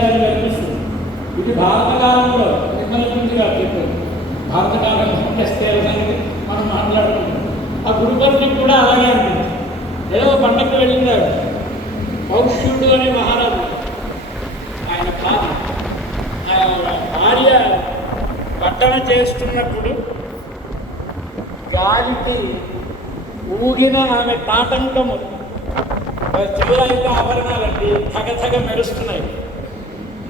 కనిపిస్తుంది. ఇది భారత కాలంలో గారు చెప్పారు. భారత కాలంలో చేస్తే అనేది మనం మాట్లాడుకుంటాం. ఆ గురుపత్ని కూడా అలాగే అనిపించింది ఏదో పండగకు వెళ్ళిందాడు పౌష్యుడు అనే మహారాజు. ఆయన భార్య. ఆయన భార్య పట్టణ చేస్తున్నప్పుడు గాలికి ఊగిన ఆమె తాటంకము. చివరైతే ఆభరణాలండి తగ తగ మెరుస్తున్నాయి.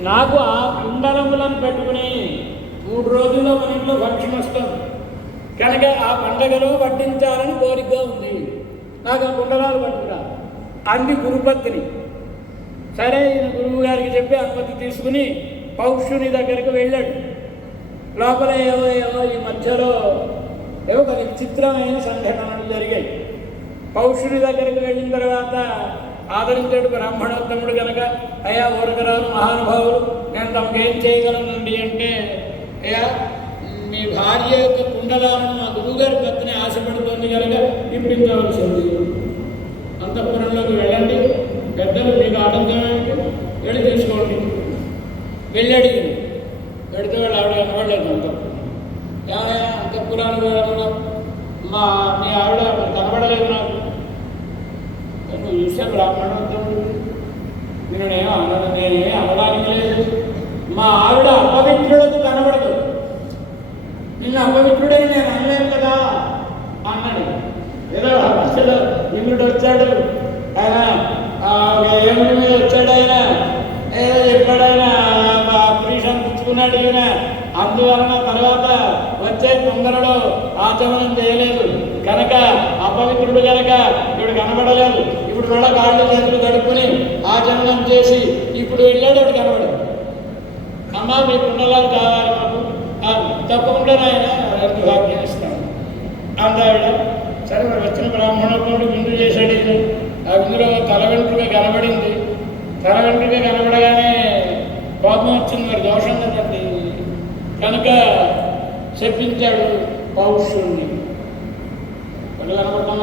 నాకు ఆ కుండలములను పెట్టుకుని మూడు రోజుల్లో మన ఇంట్లో భక్ష్యం వస్తాం. కనుక ఆ పండగలో పట్టించాలని కోరికగా ఉంది. నాకు ఆ కుండలాలు పట్టుకురా. అంది గురుపత్ని. సరే ఈయన గురువు గారికి చెప్పి అనుమతి తీసుకుని పౌష్యుని దగ్గరికి వెళ్ళాడు. లోపల ఏవో ఏవో ఈ మధ్యలో ఏవో కొన్ని విచిత్రమైన సంఘటనలు జరిగాయి. పౌష్యుని దగ్గరికి వెళ్ళిన తర్వాత ఆదరించాడు బ్రాహ్మణోత్తముడు కనుక అయ్యా ఊరకరాలు మహానుభావులు నేను తమకేం చేయగలనండి అంటే అయ్యా మీ భార్య యొక్క కుండలాలను మా గురువుగారి పత్ని ఆశపడుతోంది కనుక ఇప్పించవలసింది. అంతఃపురంలోకి వెళ్ళండి. పెద్దలు మీకు ఆటంకం ఏమిటి వెళ్ళి తీసుకోండి వెళ్ళాడు పెడితే వెళితే వాళ్ళు ఆవిడ కనబడలేదు అంత. ఏమయ్యా అంతఃపురానికి మా మీ ఆవిడ కనబడలేదు నాకు. నువ్వు చూసే బ్రాహ్మణోత్తముడు నేను ఏమో అనను నేనేం అనడానికి లేదు. మా ఆవిడ అపవిత్రులకు కనబడదు. నిన్ను అపవిత్రుడని నేను అనలేను కదా అన్నాడు. ఏదో అసలు ఇంద్రుడు వచ్చాడు. ఆయన ఏముడి మీద వచ్చాడు ఆయన? ఏదో చెప్పాడు ఆయన ఆ పుచ్చుకున్నాడు ఈయన. అందువలన తర్వాత వచ్చే తొందరలో ఆచమనం చేయలేదు. కనుక అపవిత్రుడు కనుక ఇక్కడ కనబడలేదు. ఇప్పుడు మళ్ళా కాళ్ళు చేతులు ఆ ఆచమనం చేసి ఇప్పుడు వెళ్ళాడు అప్పుడు కనబడు. అమ్మా మీ కుండలాలు కావాలి మాకు. తప్పకుండా ఆయన రెండు భాగ్యం ఇస్తాను. అందావిడ సరే మరి వచ్చిన బ్రాహ్మణోత్తముడు విందు చేశాడు ఇది ఆ విందులో తల వెంట్రుక కనబడింది. తల వెంట్రుక కనబడగానే కోపం వచ్చింది మరి దోషం కదండి కనుక చెప్పించాడు పౌరుషుణ్ణి. కనబడటం